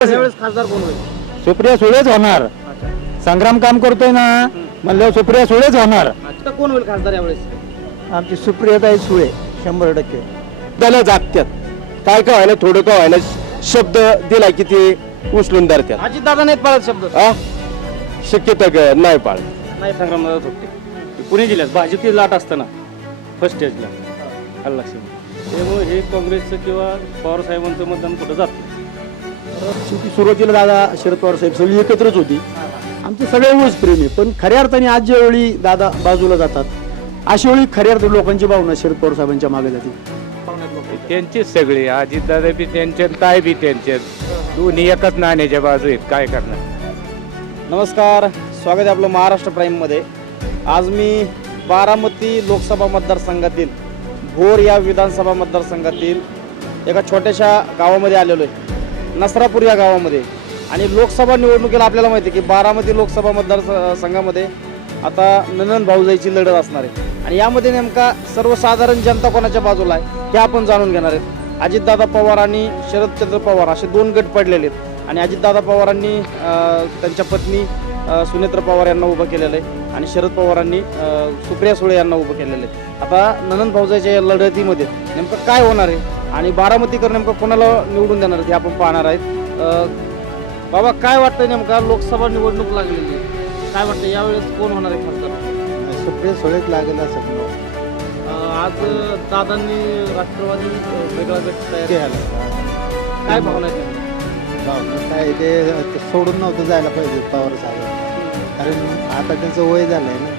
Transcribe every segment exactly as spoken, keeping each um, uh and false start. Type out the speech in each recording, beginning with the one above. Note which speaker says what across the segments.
Speaker 1: यावेळेस खासदार कोण होईल?
Speaker 2: सुप्रिया सुळेच होणार. संग्राम काम करतोय ना म्हणल्यावर सुप्रिया सुळेच होणार.
Speaker 1: आता कोण होईल खासदार यावेळेस?
Speaker 2: आमची सुप्रियाताई सुळे शंभर टक्के त्याला जागत्यात. काय काय व्हायला थोडं काय व्हायला शब्द दिला की ते उचलून धरत्यात.
Speaker 1: अजित दादा नाहीत पाळत शब्द.
Speaker 2: आ? शक्यता ग- नाही पाळ
Speaker 1: नाही
Speaker 3: संग्राम दादा थोपटे पुणे जिल्ह्यात भाजपची लाट असताना फर्स्ट स्टेजला आलं लक्षात. त्यामुळे हे काँग्रेसचं किंवा पवार साहेबांचं मतदान कुठं जात नाही.
Speaker 2: शेवटी सुरुवातीला दादा शरद पवार साहेब सगळी एकत्रच होती. आमचं सगळे ऊस प्रेम आहे, पण खऱ्या अर्थाने आज ज्या वेळी दादा बाजूला जातात अशा वेळी खऱ्या अर्थाने लोकांची भावना शरद पवार साहेबांच्या मागे जाते.
Speaker 4: त्यांचेच सगळे अजितदादा बी त्यांचे ताय बी त्यांचे दोन्ही एकच नाण्याच्या बाजू आहेत. काय करणार.
Speaker 1: नमस्कार, स्वागत आहे आपलं महाराष्ट्र प्राईममध्ये. आज मी बारामती लोकसभा मतदारसंघातील भोर या विधानसभा मतदारसंघातील एका छोट्याशा गावामध्ये आलेलो आहे, नसरापूर या गावामध्ये. आणि लोकसभा निवडणुकीला आपल्याला माहिती आहे की बारामती लोकसभा मतदारसंघामध्ये आता नंदन भाऊजाईची लढत असणार आहे. आणि यामध्ये नेमका सर्वसाधारण जनता कोणाच्या बाजूला आहे हे आपण जाणून घेणार आहेत. अजितदादा पवार आणि शरदचंद्र पवार असे दोन गट पडलेले आहेत. आणि अजितदादा पवारांनी त्यांच्या पत्नी सुनेत्र पवार यांना उभं केलेलं आहे आणि शरद पवारांनी सुप्रिया सुळे यांना उभं केलेलं आहे. आता नंदन भाऊजाईच्या या लढतीमध्ये नेमकं काय होणार आहे आणि बारामतीकर नेमकं कोणाला निवडून देणार आहेत हे आपण पाहणार आहेत. बाबा, काय वाटतं नेमका लोकसभा निवडणूक लागलेली आहे, काय वाटतं यावेळेस कोण होणार आहे खासदार?
Speaker 2: सुप्रिया सुळेच लागेल असं
Speaker 1: आज दादांनी राष्ट्रवादी वेगळा गट तयार केला, काय भावना आहे?
Speaker 2: काय ते ते सोडून नव्हतं जायला पाहिजे पवार साहेब, कारण आता त्यांचं वय झालंय ना.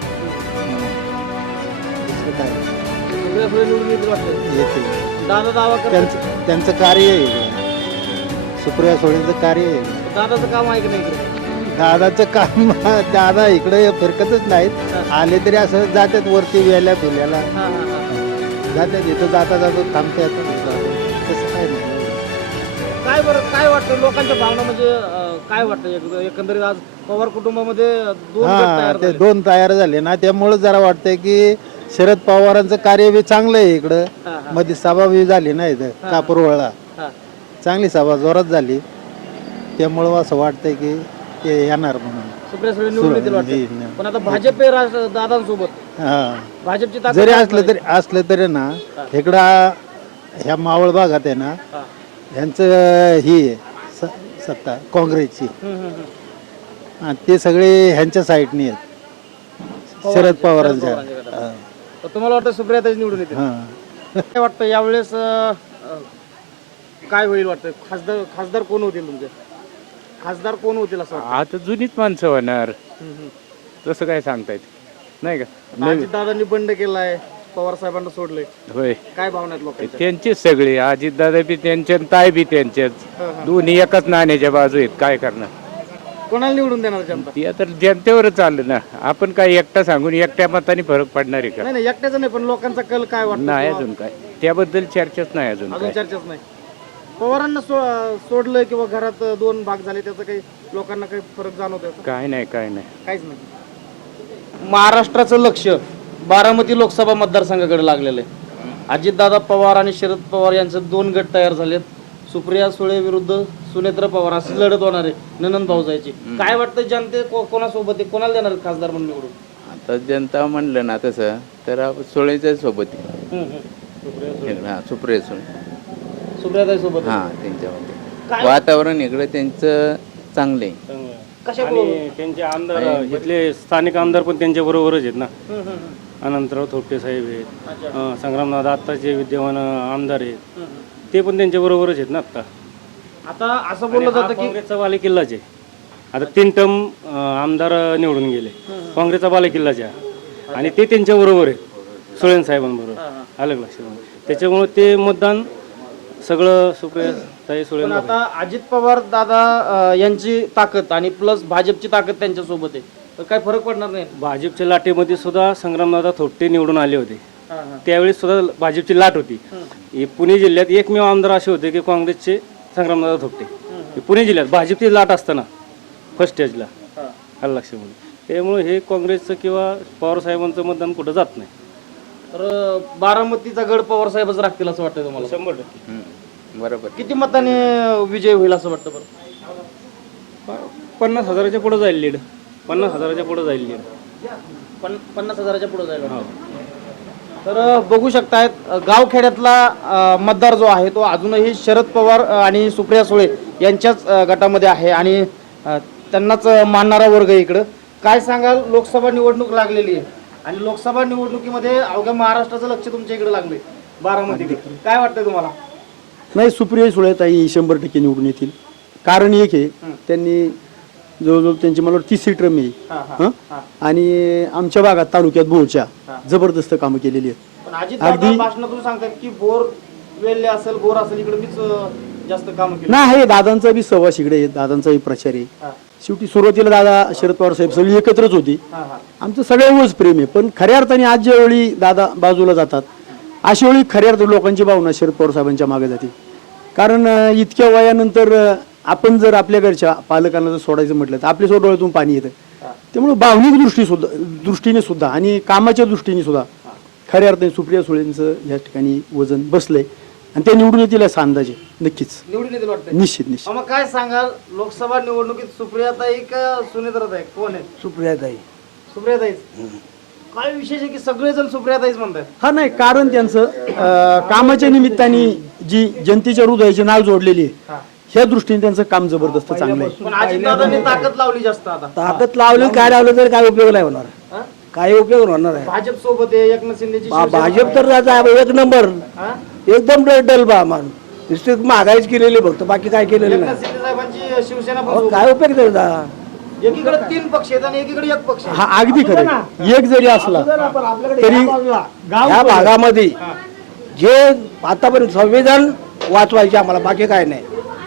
Speaker 2: दुसरं काय
Speaker 1: सुप्रिया सुळे निवडून येतील वाटतं.
Speaker 2: येते
Speaker 1: दादा दावा करतात.
Speaker 2: त्यांचं त्यांचं कार्य आहे, सुप्रिया सुळेंचं कार्य आहे.
Speaker 1: दादाचं काम आहे की नाही इकडे?
Speaker 2: दादाचं काम दादा इकडे फिरकतच नाहीत. आले तरी असं जातात वरती वेल्या फुल्याला
Speaker 1: हां हां हां.
Speaker 2: जातात, इथं जाता जाता थांबतात. तसं काय नाही.
Speaker 1: काय बरं काय वाटतं लोकांच्या भावना म्हणजे अं, काय वाटतं एक- एकंदरीत आज पवार कुटुंबामध्ये दोन गट
Speaker 2: हा
Speaker 1: तयार
Speaker 2: ते
Speaker 1: झाले.
Speaker 2: दोन तयार झाले ना, त्यामुळे जरा वाटतंय की शरद पवारांचं कार्य बी चांगलं आहे इकडं.
Speaker 1: हां, हां.
Speaker 2: मध्ये सभा बी झाली ना इथं कापूरवळा,
Speaker 1: हां.
Speaker 2: चांगली सभा जोरात झाली. त्यामुळं असं वाटतंय की ते येणार म्हणून.
Speaker 1: सुप्रिया सुळे निवडून येतील वाटतं.
Speaker 2: जी, न.
Speaker 1: पण आता भाजप आहे राष्ट्र- दादांसोबत
Speaker 2: हा
Speaker 1: भाजपची ताकद
Speaker 2: जरी
Speaker 1: काय
Speaker 2: असलं तरी असलं तरी ना इकडं ह्या मावळ भागात आहे ना
Speaker 1: हां.
Speaker 2: ह्यांचं ही आहे स- सत्ता काँग्रेसची.
Speaker 1: हम्म, हम्म, हम्म.
Speaker 2: आणि ते सगळे ह्यांच्या साईडनी आहेत, शरद पवारांच्या.
Speaker 1: पवारांच्या गटात. तर तुम्हाला वाटतं सुप्रिया ताई निवडून येतील?
Speaker 2: हा.
Speaker 1: काय वाटतं यावेळेस अं, अं, काय होईल वाटतं? खासदार खासदार कोण होतील तुमचे? खासदार कोण होतील असं वाटतं?
Speaker 4: आता जुनीच माणसं होणार,
Speaker 1: हम्म, हम्म.
Speaker 4: तसं काय सांगता येत नाही का.
Speaker 1: अजितदादांनी बंड केलाय, पवार साहेबांना सोडले,
Speaker 4: होय,
Speaker 1: काय भावना आहेत लोकांच्या?
Speaker 4: त्यांचेच सगळे अजितदादा बी त्यांचे ताय बी त्यांचेच दोन्ही एकच नाण्याच्या बाजू आहेत. काय करणार.
Speaker 1: कोणाला निवडून देणार जनता?
Speaker 4: ती आता जनतेवरच चाललं ना. आपण काय एकटा सांगून एकट्या मताने फरक पडणार आहे का.
Speaker 1: नाही नाही एकट्याचं नाही, पण लोकांचा कल काय वाटतं?
Speaker 4: नाही
Speaker 1: किंवा
Speaker 4: अजून काय त्याबद्दल चर्चाच नाही अजून
Speaker 1: अजून
Speaker 4: काय.
Speaker 1: चर्चाच नाही. पवारांना सो- सोडलं किंवा घरात दोन भाग झाले त्याचा काही लोकांना काही फरक जाणवतोय का?
Speaker 4: काय नाही काय नाही.
Speaker 1: काहीच नाही. महाराष्ट्राचं लक्ष बारामती लोकसभा मतदारसंघाकडे लागलेलं आहे. अजितदादा पवार आणि शरद पवार यांचे दोन गट तयार झालेत. सुप्रिया सुळे विरुद्ध सुनेत्र पवार अशी लढत होणार आहे नंदन भाऊजाईची. काय वाटतं जनते को- कोणासोबत आहे, कोणाला देणार आहेत खासदार म्हणून निवडून?
Speaker 5: आता जनता म्हणलं ना तसं तर आपण सोळेच्या सोबत आहे.
Speaker 1: हम्म, हम्म. सुप्रिया सुळे.
Speaker 5: हा सुप्रिया सुळे.
Speaker 1: सुप्रियाताई सोबत
Speaker 5: हा त्यांच्यामध्ये
Speaker 1: काय?
Speaker 5: वातावरण इकडे त्यांचं चांगलं आहे.
Speaker 1: कशा
Speaker 3: आणि त्यांचे आमदार इथले स्थानिक आमदार पण त्यांच्या बरोबरच आहेत ना. अनंतराव थोपटे साहेब आहेत, अं, संग्रामदादा आत्ताचे विद्यमान आमदार आहेत, ते पण त्यांच्या बरोबरच आहेत ना आत्ता.
Speaker 1: आता असं बोललं जातं की
Speaker 3: काँग्रेसचा बालेकिल्लाच आहे. आता तीन टर्म आमदार निवडून गेले, काँग्रेसचा बालेकिल्लाच आहे आणि ते त्यांच्या बरोबर आहे सुळेन साहेबांबरोबर. आलं लक्षात. त्याच्यामुळे ते मतदान सगळं सुप्रिया ताई सुळे.
Speaker 1: पण आता अजित पवार दादा अं, यांची ताकद आणि प्लस भाजपची ताकद त्यांच्या सोबत आहे, तर काय फरक पडणार नाही?
Speaker 3: भाजपच्या लाटेमध्ये सुद्धा संग्रामदादा थोपटे निवडून आले होते. त्यावेळी सुद्धा भाजपची लाट होती. हे पुणे जिल्ह्यात एकमेव आमदार असे होते की काँग्रेसचे संग्रामदादा थोपटे. हे पुणे जिल्ह्यात भाजपची लाट असताना फर्स्ट स्टेजला आलं लक्षामध्ये. त्यामुळे हे काँग्रेसचं किंवा पवार साहेबांचं मतदान कुठं जात नाही.
Speaker 1: तर बारामतीचा गड पवार साहेबच राखतील असं वाटतं तुम्हाला?
Speaker 3: शंभर टक्के.
Speaker 5: हम्म, बरोबर.
Speaker 1: किती मताने विजय होईल असं वाटतं बरं?
Speaker 3: पन्नास हजाराच्या पुढे जाईल लीड पन्नास हजाराच्या पुढे जाईल लीड
Speaker 1: पण पन्नास हजाराच्या पुढे जाईल. तर अ, बघू शकतायत अ, गावखेड्यातला अ, मतदार जो आहे तो अजूनही शरद पवार अ, आणि सुप्रिया सुळे यांच्याच अ, गटामध्ये आहे आणि अ, त्यांनाच अ, मानणारा वर्ग आहे इकडं. काय सांगाल, लोकसभा निवडणूक लागलेली आहे आणि लोकसभा निवडणुकीमध्ये अवघ्या महाराष्ट्राचं लक्ष तुमच्या इकडे लागले बारामती. काय वाटतंय तुम्हाला?
Speaker 2: नाही, सुप्रिया सुळेताई शंभर टक्के निवडून येतील. कारण एक आहे, त्यांनी जवळजवळ त्यांची मला वाटतं तीस सीट रमी आहे. हं? आणि आमच्या भागात तालुक्यात बोरच्या जबरदस्त कामं केलेली आहेत.
Speaker 1: पण अजित दादा भाषणातून सांगतात की बोर वेल्ले असेल, बोर असेल, इकडे मीच अ, जास्त काम केलं.
Speaker 2: नाही, हे दादांचा बी सहवास इकडे आहे, दादांचाही प्रचार आहे.
Speaker 1: हा.
Speaker 2: शेवटी सुरुवातीला दादा शरद पवार साहेब सगळी एकत्रच होती.
Speaker 1: हा, हा.
Speaker 2: आमचं सगळ्यावरच प्रेम आहे. पण खऱ्या अर्थाने आज ज्यावेळी दादा बाजूला जातात, अशा वेळी खऱ्या अर्थाने लोकांची भावना शरद पवार साहेबांच्या मागे जाते. कारण अं, इतक्या वयानंतर अं, आपण जर आपल्या घरच्या पालकांना जर सोडायचं म्हटलं तर आपल्या डोळ्यातून पाणी येतं. त्यामुळे भावनिक दृष्टी सुद्धा दृष्टीने सुद्धा आणि कामाच्या दृष्टीने सुद्धा खऱ्या अर्थाने सुप्रिया सुळेंचं या ठिकाणी वजन बसलंय आणि ते निवडून येतील असा अंदाज आहे. नक्कीच
Speaker 1: निवडून येतील वाटतं.
Speaker 2: निश्चित निश्चित.
Speaker 1: मग काय सांगाल, लोकसभा निवडणुकीत सुप्रियाताई का सुनेत्राताई कोण आहे?
Speaker 6: सुप्रियाताई.
Speaker 1: सुप्रियाताईच. काय विशेष आहे की सगळेजण सुप्रियाताईच म्हणतात?
Speaker 2: हा, नाही, कारण त्यांचं अं, कामाच्या निमित्ताने जी जनतेच्या हृदयाची नाव जोडलेली आहे, ह्या दृष्टीने त्यांचं काम जबरदस्त चांगलं आहे.
Speaker 1: पण अजितदादांनी ताकद लावली जास्त आता.
Speaker 6: ताकद लावली काय लावलं तरी काय उपयोग नाही होणार.
Speaker 1: हा?
Speaker 6: काय उपयोग होणार आहे.
Speaker 1: भाजप सोबत आहे, एकनाथ शिंदेची
Speaker 6: भा-
Speaker 1: शिवसेना.
Speaker 6: भाजप तर आता एक नंबर
Speaker 1: हा?
Speaker 6: एकदम डल बा मान नुसती महागाईच केलेली फक्त बाकी काय केलेलं
Speaker 1: एकनाथ
Speaker 6: नाही.
Speaker 1: शिंदे साहेबांची शिवसेना पण
Speaker 6: अहो,
Speaker 1: सोबत.
Speaker 6: काय उपयोग त्याचा.
Speaker 1: एकीकडे तीन पक्ष आहेत आणि एकीकडे एक पक्ष आहे.
Speaker 2: हा, अगदी खरं आहे. एक जरी असला तरी
Speaker 6: ह्या भागामध्ये जे आतापर्यंत संविधान वाचवायचे आम्हाला बाकी काय नाही.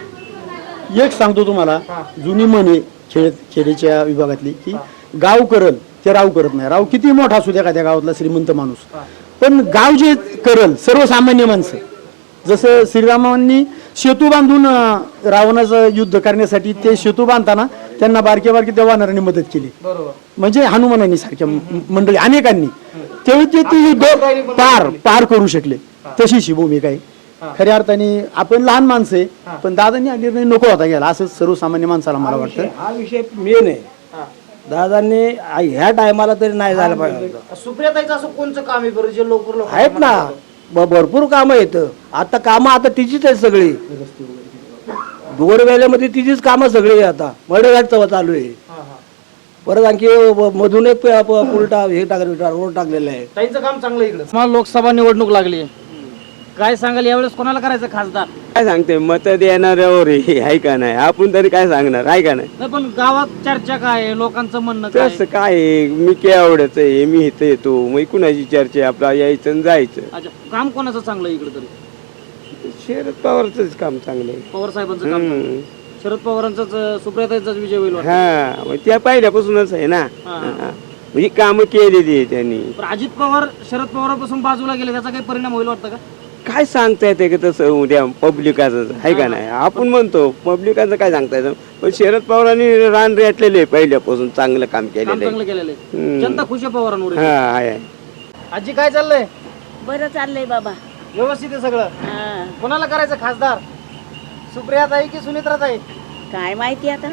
Speaker 2: एक सांगतो तुम्हाला, जुनी म्हण आहे खेळ खेड्याच्या विभागातली की गाव करल ते राव करत नाही. राव किती मोठा असू द्या एखाद्या गावातला श्रीमंत माणूस, पण गाव जे करल सर्वसामान्य माणसं. जसं श्रीरामांनी सेतू बांधून अं, रावणाचं युद्ध करण्यासाठी ते सेतू बांधताना त्यांना बारके बारके त्या वानरांनी मदत केली.
Speaker 1: बरोबर.
Speaker 2: म्हणजे हनुमानांनी सारख्या म- मंडळी अनेकांनी त्यावेळी ते ते युद्ध पार पार करू शकले. तशीच ही भूमिका आहे. खऱ्या अर्थाने आपण लहान माणसं आहे, पण दादांनी हा निर्णय नको होता गेला असं सर्वसामान्य माणसाला मला वाटतं.
Speaker 6: हा विषय मेन आहे. दादांनी ह्या टायमाला तरी नाही झालं पाहिजे.
Speaker 1: सुप्रियाताईचं असं कोणचं काम आहे बरं जे लवकर लवकर
Speaker 6: आहेत ना, ब- भरपूर कामं आहेत. आता कामं आता तिचीच आहेत सगळी. डोरवेल्यामध्ये तिचीच कामं सगळी आहे. आता मडेघाट चालू आहे. परत आणखी व- मधून एक प- प- पुलटा हे टाकलं रोड टाकलेला आहे.
Speaker 1: ताईंचं काम चांगलं आहे इकडे. मला लोकसभा निवडणूक लागली आहे. काय सांगाल, यावेळेस कोणाला करायचं खासदार?
Speaker 7: काय सांगते मत देणाऱ्यावर हे आहे का नाही, आपण तरी काय सांगणार आहे का नाही.
Speaker 1: नाही, पण गावात चर्चा काय आहे, लोकांचं म्हणणं काय आहे?
Speaker 7: तसं काय आहे, मी काय आवडत आहे, मी इथं येतो, मग कुणाची चर्चा आहे, आपला यायचं आणि जायचं.
Speaker 1: अच्छा, काम कोणाचं चांगलं आहे इकडे तरी?
Speaker 7: शरद पवारच काम चांगलं आहे.
Speaker 1: पवार साहेबांचं काम चांगलं आहे. शरद पवारांचाच सुप्रियाताईंचाच विजय होईल वाटतं.
Speaker 7: हा, मग त्या पहिल्यापासूनच आहे ना.
Speaker 1: हा.
Speaker 7: हा. म्हणजे कामं केलेली आहे त्यांनी.
Speaker 1: पण अजित पवार शरद पवारांपासून बाजूला गेले, त्याचा काही परिणाम होईल वाटतं का?
Speaker 7: काय सांगता येते का तसं उद्या पब्लिकाचं आहे का नाही. आपण म्हणतो पब्लिकाचं काय सांगता येतं, पण शरद पवारांनी रान रेटलेले पहिल्यापासून चांगलं काम
Speaker 1: काम
Speaker 7: केलेलं
Speaker 1: चांगलं केलेलं आहे.
Speaker 7: हम्म.
Speaker 1: जनता खुश आहे पवारांवर.
Speaker 7: आहे. हा आहे.
Speaker 1: आजी काय चाललंय?
Speaker 8: बरं चाललंय बाबा.
Speaker 1: व्यवस्थित आहे सगळं.
Speaker 8: हा,
Speaker 1: कोणाला करायचं खासदार, सुप्रियाताई की सुनेत्राताई?
Speaker 8: काय माहिती आता,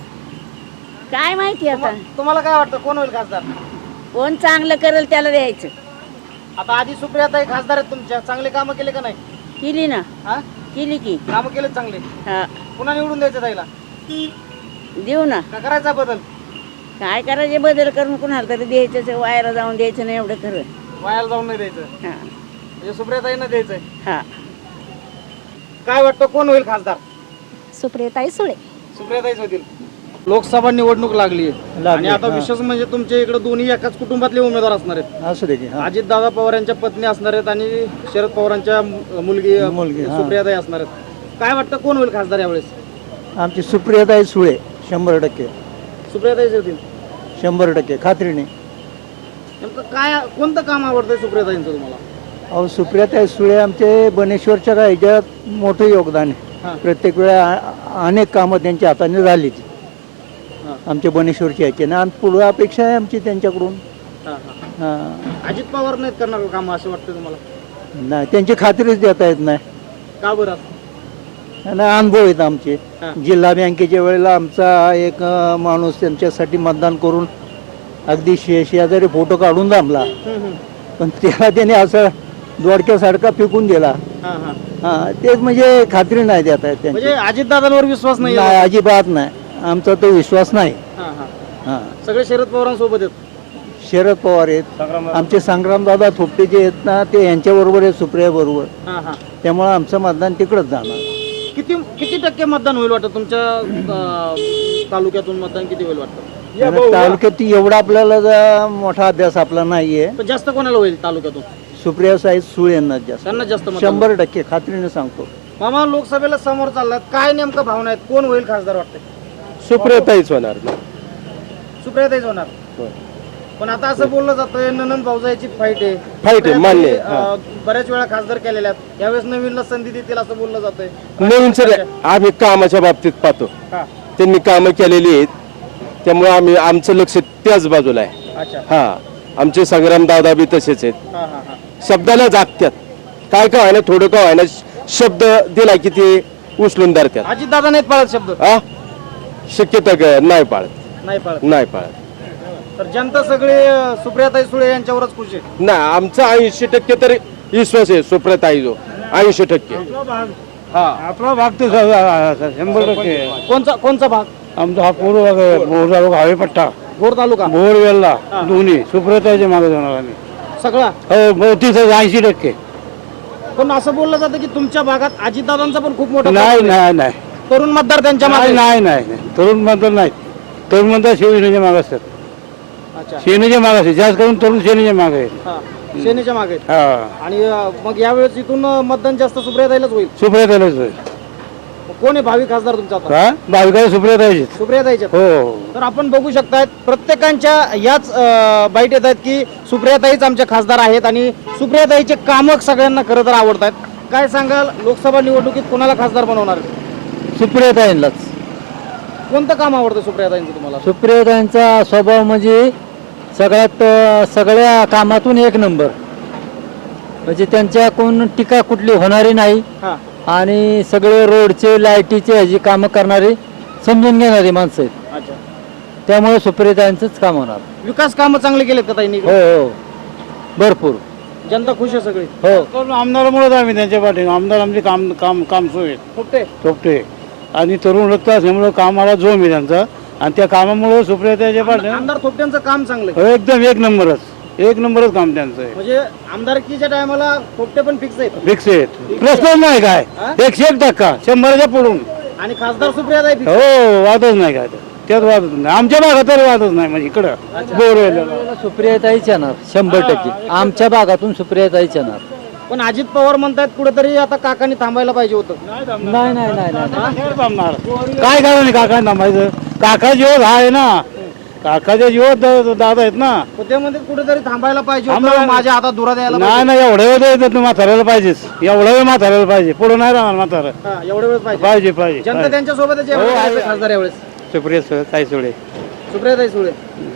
Speaker 8: काय माहिती आता.
Speaker 1: तुम्हा- तुम्हाला काय वाटतं कोण होईल खासदार?
Speaker 8: कोण चांगलं करेल त्याला द्यायचं.
Speaker 1: आता आधी सुप्रियाताई खासदार आहेत तुमच्या, चांगले कामं केले का नाही?
Speaker 8: केली ना,
Speaker 1: हा,
Speaker 8: केली की.
Speaker 1: कामं केले चांगले.
Speaker 8: हा,
Speaker 1: पुन्हा निवडून द्यायचं ताईला
Speaker 8: देऊ ना.
Speaker 1: का करायचा बदल?
Speaker 8: काय करायचे बदल करून कुणाला तरी द्यायचं, वायरा जाऊन द्यायचं नाही एवढं खरं.
Speaker 1: वायाला जाऊन नाही द्यायचं,
Speaker 8: हा
Speaker 1: म्हणजे सुप्रियाताईंना द्यायचंय.
Speaker 8: हा.
Speaker 1: काय वाटतं कोण होईल खासदार?
Speaker 9: सुप्रियाताई सुळे.
Speaker 1: सुप्रियाताईच होतील. लोकसभा निवडणूक लागली आहे आणि आता विशेष म्हणजे तुमच्या इकडे दोन्ही एकाच कुटुंबातले उमेदवार असणार आहेत.
Speaker 2: असू दे की. हा.
Speaker 1: अजित दादा पवार यांच्या पत्नी असणार आहेत आणि शरद पवारांच्या मु- मुलगी
Speaker 2: मुलगी, हा.
Speaker 1: सुप्रियाताई असणार आहेत. काय वाटतं कोण होईल खासदार यावेळेस?
Speaker 2: आमची सुप्रियाताई सुळे शंभर टक्के
Speaker 1: सुप्रियाताईच होतील.
Speaker 2: शंभर टक्के खात्रीने.
Speaker 1: नेमकं काय कोणतं काम आवडतंय सुप्रियाताईंचं तुम्हाला?
Speaker 2: अहो, सुप्रियाताई सुळे आमचे बनेश्वरच्या राज्यात मोठं योगदान
Speaker 1: हा.
Speaker 2: आहे. प्रत्येक वेळा अ- अनेक कामं त्यांच्या हाताने झाली ती
Speaker 1: हा.
Speaker 2: आमच्या बनेश्वरची यायची ना, आणि पुढं अपेक्षा आहे आमची त्यांच्याकडून.
Speaker 1: हा, हा.
Speaker 2: हा.
Speaker 1: अजित पवार नाहीत करणार काम असं वाटतं तुम्हाला?
Speaker 2: नाही, त्यांची खात्रीच देता येत नाही.
Speaker 1: का बरं?
Speaker 2: आणि अनुभव आहेत आमचे.
Speaker 1: हा.
Speaker 2: जिल्हा बँकेच्या वेळेला आमचा एक अं, माणूस त्यांच्यासाठी मतदान करून अगदी शे शेजारी फोटो काढून थांबला, पण त्याला त्याने असं दोडक्यासारखा फेकून दिला.
Speaker 1: हा, हा.
Speaker 2: हा तेच म्हणजे खात्री नाही देत आहेत त्यांची.
Speaker 1: म्हणजे अजितदादांवर विश्वास नाही
Speaker 2: नाही, अजिबात नाही, आमचा तो विश्वास नाही.
Speaker 1: हा, हा.
Speaker 2: हा
Speaker 1: सगळे शरद पवारांसोबत आहेत.
Speaker 2: शरद पवार आहेत, आमचे संग्रामदादा थोपटे जे आहेत ना ते यांच्याबरोबर आहेत, सुप्रिया बरोबर.
Speaker 1: हा, हा.
Speaker 2: त्यामुळं आमचं मतदान तिकडंच जाणार.
Speaker 1: किती किती टक्के मतदान होईल वाटतं तुमच्या अं, तालुक्यातून मतदान किती होईल वाटतं?
Speaker 2: आणि तालुक्यात एवढा आपल्याला जा- मोठा अभ्यास आपला नाहीये.
Speaker 1: पण जास्त कोणाला होईल तालुक्यातून?
Speaker 2: सुप्रिया साहेब सुळे यांना जास्त,
Speaker 1: त्यांना जास्त मतदान.
Speaker 2: शंभर टक्के खात्रीने सांगतो.
Speaker 1: मामा लोकसभेला समोर चाललात, काय नेमकं भावना आहेत? कोण होईल खासदार वाटतंय?
Speaker 7: सुप्रियाताईच होणार.
Speaker 1: सुप्रियाताईच होणार. पण आता असं बोललं जातंय ननंद भाऊजाईची फाईट आहे.
Speaker 7: फाईट आहे, मान्य आहे.
Speaker 1: अं, बऱ्याच वेळा खासदार केलेल्या आहेत, यावेळेस नवीनला संधी देतील असं बोललं जातंय.
Speaker 7: नवीन सर आम्ही कामाच्या बाबतीत पाहतो,
Speaker 1: हा.
Speaker 7: त्यांनी कामं केलेली आहेत, त्यामुळे आम्ही आमचं लक्ष त्याच बाजूला आहे.
Speaker 1: अच्छा.
Speaker 7: हा, आमचे संग्राम दादा बी तसेच आहेत,
Speaker 1: हा, हा, हा.
Speaker 7: शब्दाला जागत्यात. काय का व्हायना, थोडं का व्हायना, शब्द दिला की ते उचलून धरत्यात.
Speaker 1: अजितदादा नाहीत पाळत शब्द?
Speaker 7: हा, शक्यता क- नाही पाळत,
Speaker 1: नाही पाळत.
Speaker 7: नाही पाळत.
Speaker 1: तर जनता सगळे अं, सुप्रियाताई सुळे यांच्यावरच खुश आहे.
Speaker 7: नाही, आमचा ऐंशी टक्के तरी विश्वास आहे सुप्रियाताई जो ऐंशी टक्के. हा,
Speaker 2: आपला भाग तो शंभर टक्के.
Speaker 1: कोणचा कोणचा भाग?
Speaker 2: आमचा हा पूर्व भोर हवे पट्टा,
Speaker 1: भोर तालुका
Speaker 2: भोर वेल्ला दोन्ही सुप्रताच्या मागे जाणार आम्ही.
Speaker 1: सगळा.
Speaker 2: हो बहुतीच ऐंशी टक्के.
Speaker 1: पण असं बोललं जातं की तुमच्या भागात अजितदादांचा पण खूप मोठा
Speaker 2: नाही
Speaker 1: प्रभाव आहे.
Speaker 2: नाही नाही
Speaker 1: तरुण मतदार त्यांच्या मागे.
Speaker 2: नाही नाही नाही तरुण मतदार नाही, तरुण मतदार शिवसेनेच्या मागे असतात.
Speaker 1: अच्छा.
Speaker 2: सेनेच्या मागे असतात, जास्त करून तरुण सेनेच्या मागे आहेत.
Speaker 1: हा. सेनेच्या मागे.
Speaker 2: हा
Speaker 1: आणि अं, मग यावेळेस इथून अं, मतदान जास्त सुप्रियाताईलाच होईल.
Speaker 2: सुप्रियाताईलाच
Speaker 1: मग कोण आहे भावी खासदार तुमचा आता?
Speaker 2: का भाविकाला सुप्रियाताईचे.
Speaker 1: सुप्रियाताईच्या.
Speaker 2: हो
Speaker 1: तर आपण बघू शकतायत प्रत्येकांच्या याच अं, बाईट येत आहेत की सुप्रियाताईच आमच्या खासदार आहेत आणि सुप्रियाताईचे कामं सगळ्यांना खरं तर आवडतात. काय सांगाल, लोकसभा निवडणुकीत कोणाला खासदार बनवणार?
Speaker 2: सुप्रियाताईंलाच.
Speaker 1: कोणतं काम आवडतं सुप्रियाताईंचं तुम्हाला?
Speaker 2: सुप्रियाताईंचा स्वभाव म्हणजे सगळ्यात अं, सगळ्या कामातून एक नंबर, म्हणजे त्यांच्याकडून टीका कुठली होणारी नाही
Speaker 1: हा.
Speaker 2: आणि सगळे रोडचे लाईटीचे ह्याची कामं करणारे समजून घेणारी माणसं आहेत.
Speaker 1: अच्छा.
Speaker 2: त्यामुळे सुप्रियाताईंचंच काम होणार.
Speaker 1: विकास कामं चांगले केलेत का ताईंनी?
Speaker 2: हो हो भरपूर.
Speaker 1: जनता खुश आहे सगळी.
Speaker 2: हो आमदारामुळेच आम्ही त्यांच्या पाठी, आमदार आमचे काम काम काम सोय
Speaker 1: फुकटे.
Speaker 2: चोपटे आणि तरुण रक्त असल्यामुळे कामाला जोम आहे त्यांचा, आणि त्या कामामुळे सुप्रियाताईच्या पाठी
Speaker 1: आमदार थोपट्यांचं काम चांगलं आहे.
Speaker 2: एकदम एक नंबरच, एक नंबरच काम त्यांचं आहे.
Speaker 1: म्हणजे आमदारकीच्या टायमाला थोपटे पण फिक्स आहेत
Speaker 2: फिक्स आहेत, प्रश्न नाही काय.
Speaker 1: हा?
Speaker 2: एकशे एक टक्का शंभराच्या पुढून.
Speaker 1: आणि खासदार सुप्रियाताई fix.
Speaker 2: हो वादच नाही काय, त्यात वादच नाही. आमच्या भागात तर वादच नाही, म्हणजे इकडं बोर सुप्रियाताईच येणार शंभर टक्के. आमच्या भागातून सुप्रियाताईच येणार.
Speaker 1: पण अजित पवार म्हणतात कुठेतरी आता काकांनी थांबायला पाहिजे होतं.
Speaker 2: नाही नाही नाही नाही काय कारण काका थांबायचं, काका जीव आहे ना, काकाच्या जीवात दादा आहेत ना.
Speaker 1: पण ते म्हणतात कुठेतरी थांबायला पाहिजे
Speaker 2: आम्हाला-
Speaker 1: होतं, माझ्या हातात धुरा द्यायला
Speaker 2: नाही
Speaker 1: पाहिजे.
Speaker 2: नाही एवढ्या वेळ येतात तू म्हाताऱ्याला पाहिजेच, एवढा वेळ म्हाताऱ्याला पाहिजे, पुढे नाही राहणार म्हातारा.
Speaker 1: हा, एवढे वेळ पाहिजे.
Speaker 2: पाहिजे पाहिजे
Speaker 1: जनता त्यांच्या सोबतच आहे.
Speaker 2: हो, आहे.
Speaker 1: खासदार यावेळेस
Speaker 2: सुप्रिया ताई सुळे.
Speaker 1: सुप्रियाताई सुळे.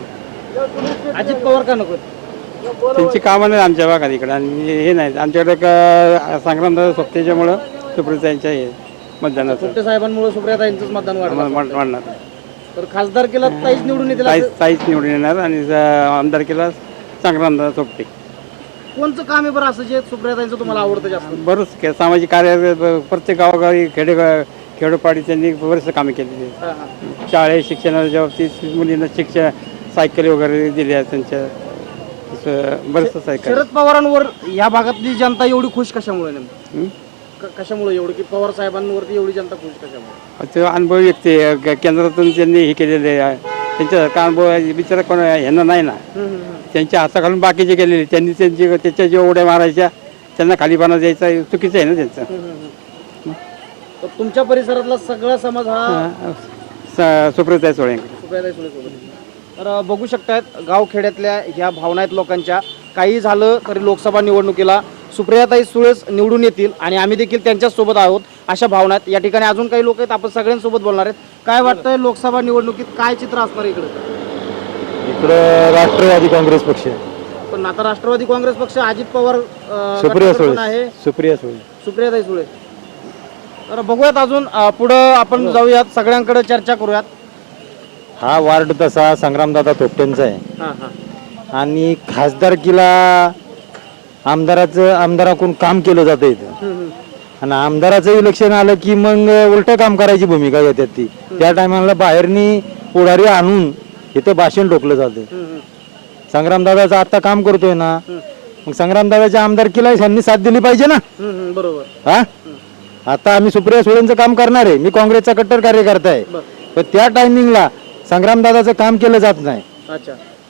Speaker 1: अजित पवार का नको?
Speaker 2: त्यांची कामं नाही आमच्या भागात इकडे, आणि हे नाही आमच्याकडे का संग्रामदादा सोबतीच्यामुळं सुप्रियाताईंच्या हे मतदानाचं
Speaker 1: थोपटे साहेबांमुळे सुप्रियाताईंचंच मतदान वाढलं.
Speaker 2: वाढणार.
Speaker 1: तर खासदार केला ताईच निवडून येतील
Speaker 2: ताईच
Speaker 1: असं-
Speaker 2: ताईच निवडून येणार, आणि आमदार केला संग्रामदादा सोबते.
Speaker 1: कोणचं काम आहे बरं असं जे सुप्रियाताईंचं तुम्हाला आवडतं जास्त?
Speaker 2: बरंच के- सामाजिक कार्य प्रत्येक गावोगावी खेडे खेडोपाडी त्यांनी बरेचसे कामे केलेली आहेत.
Speaker 1: हा, हा.
Speaker 2: शाळे शिक्षणाच्या बाबतीत मुलींना शिक्षण सायकल वगैरे दिल्या त्यांच्या, बरेचसं सायकल.
Speaker 1: शरद पवारांवर या भागातली जनता एवढी खुश कशामुळे नेमकं? क- कशामुळे एवढी की पवार साहेबांवरती एवढी जनता खुश कशामुळे?
Speaker 2: ते अनुभव व्यक्ती आहे, क- केंद्रातून त्यांनी हे केलेले आहे, त्यांच्या अनुभव बिचारा कोण ह्यांना नाही ना,
Speaker 1: हम्म, हम्म, हम्म.
Speaker 2: त्यांच्या हाताखालून बाकीचे केलेले, त्यांनी त्यांची त्याच्या जे उड्या मारायच्या त्यांना खालीपणा द्यायचा चुकीचं आहे ना त्यांचं.
Speaker 1: हम्म, हम्म. तर तुमच्या परिसरातला सगळा समाज हा
Speaker 2: स- सुप्रियाताई सुळे.
Speaker 1: सुप्रियाताई सुळे सोबत. तर अ, बघू शकतायत गावखेड्यातल्या ह्या भावना आहेत लोकांच्या. काही झालं तरी लोकसभा निवडणुकीला सुप्रियाताई सुळेच निवडून येतील आणि आम्ही देखील त्यांच्याच सोबत आहोत अशा भावना आहेत. या ठिकाणी अजून काही लोक आहेत, आपण सगळ्यांसोबत बोलणार आहेत. काय वाटतंय लोकसभा निवडणुकीत काय चित्र असणार इकडे?
Speaker 2: इकडं राष्ट्रवादी काँग्रेस पक्ष,
Speaker 1: पण आता राष्ट्रवादी काँग्रेस पक्ष अजित पवार अ,
Speaker 2: सुप्रिया
Speaker 1: गटाकडे
Speaker 2: सुळे
Speaker 1: पण आहे,
Speaker 2: सुप्रिया सुळे.
Speaker 1: सुप्रियाताई सुळे. तर बघूयात अजून अ, पुढं आपण जाऊयात, सगळ्यांकडे चर्चा करूयात.
Speaker 2: हा वार्ड तसा संग्रामदादा थोपटेंचा आहे
Speaker 1: हां हां
Speaker 2: आणि खासदारकीला आमदाराचं आमदाराकडून काम केलं जातं इथं आणि आमदाराचं इलेक्शन आलं की मग उलटं काम करायची भूमिका घेतात ती. त्या टायमाला बाहेरनी पुढारी आणून इथं भाषण ठोकलं जातं. संग्रामदादाचं आता काम करतोय ना, मग संग्रामदादाच्या आमदारकीला यांनी साथ दिली पाहिजे ना.
Speaker 1: बरोबर.
Speaker 2: हा आता आम्ही सुप्रिया सुळेंचं काम करणार आहे, मी काँग्रेसचा कट्टर कार्यकर्ता आहे, पण त्या टायमिंगला संग्रामदादाचं काम केलं जात नाही.
Speaker 1: अच्छा,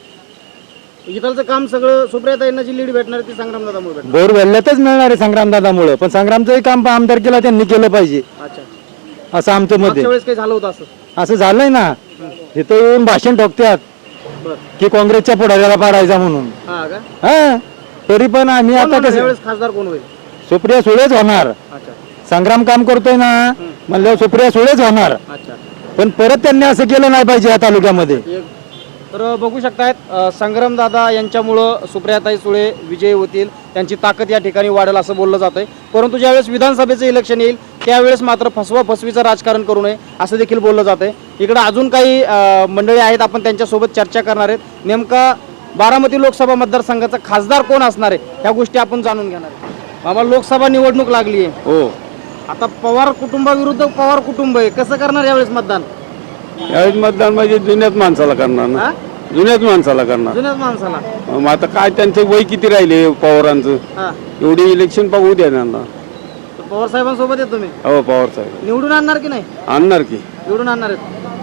Speaker 1: इथलचं काम सगळं सुप्रियाताईंना जी लीड भेटणार आहे ती संग्रामदादामुळे भेटणार.
Speaker 2: बोर वेल्ल्यातच मिळणार आहे संग्रामदादामुळे, पण संग्रामचंही काम आमदारकीला त्यांनी केलं पाहिजे
Speaker 1: अच्छा,
Speaker 2: असं आमचं मत
Speaker 1: मागच्या
Speaker 2: आहे.
Speaker 1: वेळेस काही झालं होतं असं?
Speaker 2: असं झालंय ना, इथं येऊन भाषण ठोकतात
Speaker 1: बरं.
Speaker 2: की काँग्रेसच्या पुढाऱ्याला पाडायचा म्हणून.
Speaker 1: हा का?
Speaker 2: हा तरी पण आम्ही आता कसं
Speaker 1: यावेळेस खासदार कोण होईल?
Speaker 2: सुप्रिया सुळेच होणार.
Speaker 1: अच्छा
Speaker 2: संग्राम काम करतोय ना म्हणल्यावर सुप्रिया सुळेच होणार,
Speaker 1: अच्छा.
Speaker 2: पण परत त्यांनी असं केलं नाही पाहिजे या तालुक्यामध्ये.
Speaker 1: एक तर बघू शकतायत अ, संग्रामदादा यांच्यामुळं सुप्रियाताई सुळे विजयी होतील, त्यांची ताकद या ठिकाणी वाढेल असं बोललं जातंय. परंतु ज्यावेळेस विधानसभेचं इलेक्शन येईल त्यावेळेस मात्र फसवा फसवीचं राजकारण करू नये असं देखील बोललं जातंय. इकडं अजून काही अ, मंडळी आहेत, आपण त्यांच्यासोबत चर्चा करणार आहेत. नेमका बारामती लोकसभा मतदारसंघाचा खासदार कोण असणार आहे ह्या गोष्टी आपण जाणून घेणार आहे. बाबा, लोकसभा निवडणूक लागली आहे.
Speaker 7: हो,
Speaker 1: आता पवार कुटुंबाविरुद्ध पवार कुटुंब आहे, कसं करणार यावेळेस मतदान?
Speaker 7: यावेळेस मतदान म्हणजे जुन्याच माणसाला करणार ना,
Speaker 1: हा?
Speaker 7: जुन्याच माणसाला करणार.
Speaker 1: जुन्याच माणसाला.
Speaker 7: मग आता काय त्यांचं वय किती राहिले पवारांचं,
Speaker 1: हा,
Speaker 7: एवढी इलेक्शन बघू द्या त्यांना.
Speaker 1: तर पवार साहेबांसोबत आहे तुम्ही,
Speaker 7: हो, पवार साहेब
Speaker 1: निवडून आणणार की नाही?
Speaker 7: आणणार की.
Speaker 1: निवडून आणणार आहेत.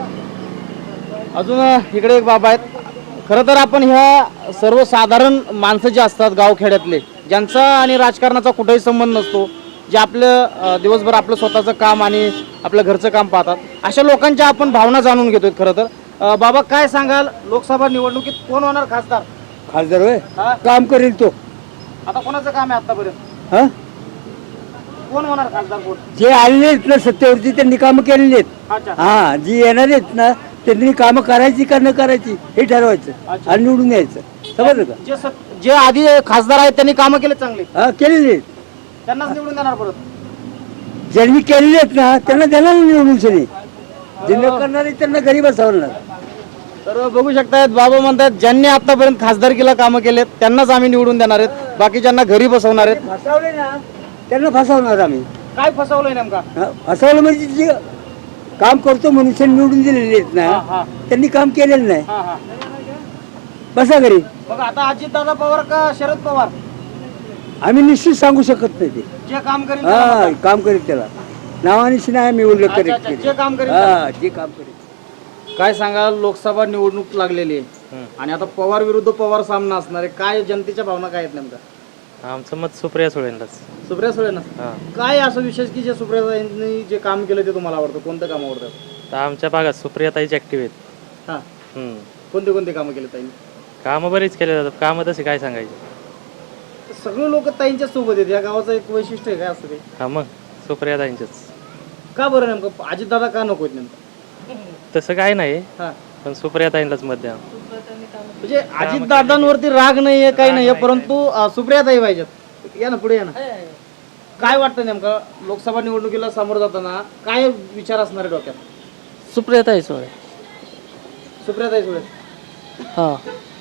Speaker 1: अजून अ, इकडे एक बाबा आहेत. खरं तर आपण ह्या सर्वसाधारण माणसं जे असतात गावखेड्यातले, ज्यांचा आणि राजकारणाचा कुठेही संबंध नसतो, जे आपलं अ, दिवसभर आपलं स्वतःचं काम आणि आपलं घरचं काम पाहतात, अशा लोकांच्या आपण भावना जाणून घेतोय. खरं तर अ, बाबा, काय सांगाल, लोकसभा निवडणुकीत कोण होणार खासदार?
Speaker 6: खासदार होय
Speaker 1: हा?
Speaker 6: काम करेल तो.
Speaker 1: आता कोणाचं काम आहे आतापर्यंत?
Speaker 6: हा
Speaker 1: कोण होणार खासदार? कोण?
Speaker 6: जे आलेले आहेत ना सत्तेवरती त्यांनी कामं केलेली आहेत.
Speaker 1: अच्छा
Speaker 6: हा जी येणार आहेत ना त्यांनी कामं करायची का न करायची हे ठरवायचं
Speaker 1: अच्छा.
Speaker 6: आणि निवडून यायचं. समजलं का?
Speaker 1: जे सत- जे आधी खासदार आहेत त्यांनी कामं केले चांगले,
Speaker 6: हा केलेले आहेत.
Speaker 1: त्यांनाच निवडून देणार परत.
Speaker 6: ज्यांनी केलेले आहेत ना त्यांना देणार निवडून नाही, जे न करणार आहेत त्यांना घरी बसवणार.
Speaker 1: तर बघू शकतायत, बाबा म्हणतात ज्यांनी आतापर्यंत खासदारकीला कामं केलेत त्यांनाच आम्ही निवडून देणार आहेत, बाकीच्यांना घरी बसवणार आहेत.
Speaker 6: फसवले ना त्यांना फसवणार आम्ही.
Speaker 1: काय फसवलंय नेमका?
Speaker 6: हा, फसवलं म्हणजे जे काम करतो मनुष्य निवडून दिलेले आहेत
Speaker 1: हा,
Speaker 6: ना
Speaker 1: हा.
Speaker 6: त्यांनी काम केलेलं नाही.
Speaker 1: हा, हा.
Speaker 6: बसा घरी.
Speaker 1: मग आता अजितदादा पवार का शरद पवार
Speaker 6: आम्ही निश्चित सांगू शकत नाही ते.
Speaker 1: जे काम करेल
Speaker 6: हा
Speaker 1: त्याला मतदान.
Speaker 6: काम करीत त्याला नावानिशी नाही आम्ही उल्लेख
Speaker 1: अच्छा,
Speaker 6: करीत
Speaker 1: अच्छा,
Speaker 6: केले.
Speaker 1: जे काम करेल
Speaker 6: हा जे काम करीत.
Speaker 1: काय सांगाल, लोकसभा निवडणूक लागलेली आहे आणि आता पवार विरुद्ध पवार सामना असणार आहे, काय जनतेच्या भावना काय आहेत नेमका?
Speaker 3: आमचं मत सुप्रिया सुळेंलाच.
Speaker 1: सुप्रिया सुळे ना, काय असं विशेष की जे सुप्रियाताईंनी जे काम केलं ते तुम्हाला आवडतं? कोणतं काम आवडतं?
Speaker 3: तर आमच्या भागात सुप्रियाताईच ऍक्टिव्ह आहेत.
Speaker 1: हा,
Speaker 3: हम्म.
Speaker 1: कोणते कोणते कामं केले ताईंनी?
Speaker 3: कामं बरीच केले जातात, कामं तशी काय सांगायची.
Speaker 1: सगळे लोक ताईंच्या सोबत आहेत, या गावाचं एक वैशिष्ट्य आहे काय असं ते?
Speaker 3: हा मग सुप्रियाताईंचंच.
Speaker 1: का बरं नेमकं अजितदादा का नको आहेत नेमकं?
Speaker 3: तसं काय नाही,
Speaker 1: हा,
Speaker 3: पण सुप्रियाताईंलाच मत द्या.
Speaker 1: म्हणजे अजितदादांवरती राग नाहीये, काही नाहीये, परंतु अं, सुप्रियाताई पाहिजेत. या ना पुढे, या ना. काय वाटतं नेमकं लोकसभा निवडणुकीला सामोरं जाताना काय विचार असणार आहे डोक्यात?
Speaker 10: सुप्रियाताई सुळे.
Speaker 1: सुप्रियाताई सुळे.
Speaker 10: हा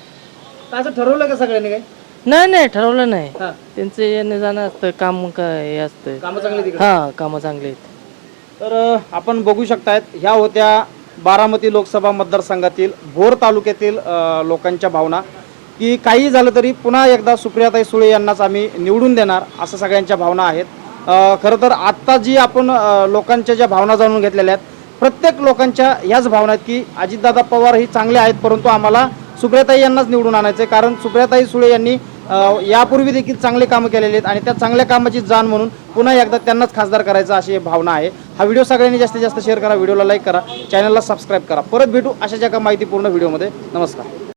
Speaker 1: तर असं ठरवलं का सगळ्यांनी काय?
Speaker 10: नाही नाही ठरवलं नाही,
Speaker 1: हा,
Speaker 10: त्यांचं येणं जाणं असतं, काम काय हे असतं.
Speaker 1: कामं चांगली तिकडे.
Speaker 10: हा कामं चांगली आहेत.
Speaker 1: तर अ, आपण बघू शकतायत, ह्या होत्या बारामती लोकसभा मतदारसंघातील भोर तालुक्यातील अ, लोकांच्या भावना, की काही झालं तरी पुन्हा एकदा सुप्रियाताई सुळे यांनाच आम्ही निवडून देणार असं सगळ्यांच्या भावना आहेत. अ, खरं तर आत्ता जी आपण अ, लोकांच्या ज्या भावना जाणून घेतलेल्या आहेत, प्रत्येक लोकांच्या ह्याच भावना आहेत की अजितदादा पवार ही चांगले आहेत, परंतु आम्हाला सुप्रियाताई यांनाच निवडून आणायचं आहे, कारण सुप्रियाताई सुळे यांनी अ, यापूर्वी देखील चांगले कामं केलेली आहेत आणि त्या चांगल्या कामाची जाण म्हणून पुन्हा एकदा त्यांनाच खासदार करायचं अशी भावना आहे. हा व्हिडिओ सगळ्यांनी जास्तीत जास्त शेअर करा, व्हिडिओला लाईक करा, चॅनलला सबस्क्राईब करा. परत भेटू अशाच एका माहितीपूर्ण व्हिडिओमध्ये. नमस्कार.